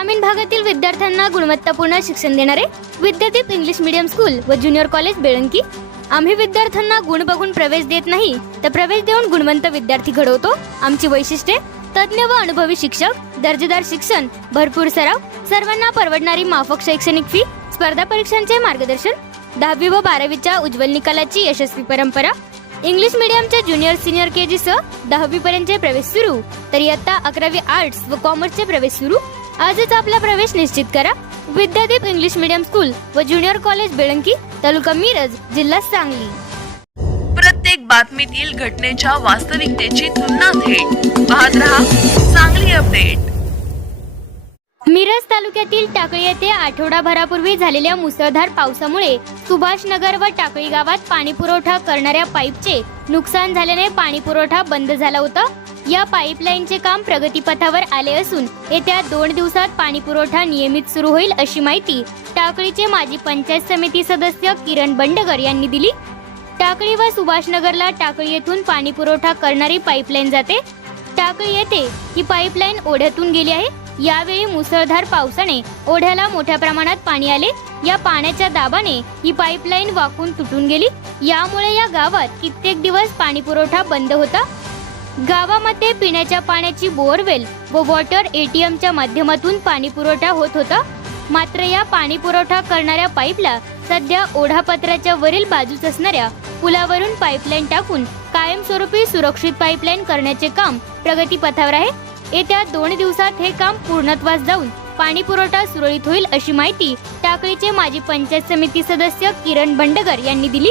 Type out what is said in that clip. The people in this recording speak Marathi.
ग्रामीण भागातील विद्यार्थ्यांना गुणवत्तापूर्ण शिक्षण देणारे विद्यादीप इंग्लिश मीडियम स्कूल व ज्युनियर कॉलेज बेळंकी। आम्ही विद्यार्थ्यांना गुण बघून प्रवेश देत नाही, तर प्रवेश देऊन गुणवंत विद्यार्थी घडवतो। आमची वैशिष्ट्ये: तज्ञ व अनुभवी शिक्षक, दर्जेदार शिक्षण, भरपूर सराव, सर्वांना परवडणारी माफक शैक्षणिक फी, स्पर्धा परीक्षांचे मार्गदर्शन, 10वी व 12वीच्या उज्ज्वल निकालाची यशस्वी परंपरा, इंग्लिश मीडियमच्या ज्युनियर सिनियर केजी सह 10वी पर्यंतचे प्रवेश सुरू, तर इयत्ता 11वी आर्ट्स व कॉमर्सचे प्रवेश सुरू। आजच आपला प्रवेश निश्चित करा। विद्यादीप इंग्लिश मीडियम स्कूल व ज्युनियर कॉलेज बेळंकी, तालुका मिरज, जिल्हा सांगली। प्रत्येक बातमीतील घटनेच्या वास्तविकतेची तुलना थेट पाहत रहा सांगली अपडेट। मिरज तालुक्यातील टाकळी येथे आठवडाभरापूर्वी झालेल्या मुसळधार पावसामुळे सुभाषनगर व टाकळी गावात पाणी पुरवठा करणाऱ्या पाईपचे नुकसान झाल्याने पाणी पुरवठा बंद झाला होता। या पाईपलाईनचे काम प्रगतीपथावर आले असून येत्या 2 दिवसात पाणी पुरवठा नियमित सुरू होईल, अशी माहिती टाकळीचे माजी पंचायत समिती सदस्य किरण बंडगर यांनी दिली। टाकळी व सुभाषनगरला टाकळी येथून पाणी पुरवठा करणारी पाईपलाईन जाते। टाकळी येथे ही पाईपलाईन ओढ्यातून गेली आहे। यावेळी मुसळधार पावसाने ओढ्याला मोठ्या प्रमाणात पाणी आले। या पाण्याच्या दाबाने ही पाईपलाईन वाकून तुटून गेली। यामुळे या गावात कित्येक दिवस पाणी पुरवठा बंद होता। गावामध्ये पिण्याच्या पाण्याची बोअरवेल व वॉटर एटीएमच्या माध्यमातून पाणी पुरवठा होत होता। मात्र या पाणी पुरवठा करणाऱ्या पाईपला सध्या ओढापत्राच्या वरील बाजूस असणाऱ्या पुलावरून पाईपलाईन टाकून कायमस्वरूपी सुरक्षित पाईपलाईन करण्याचे काम प्रगतीपथावर आहे। येत्या 2 दिवसात हे काम पूर्णत्वास जाऊन पाणी पुरवठा सुरळीत होईल, अशी माहिती टाकळीचे माजी पंचायत समिती सदस्य किरण बंडगर यांनी दिली।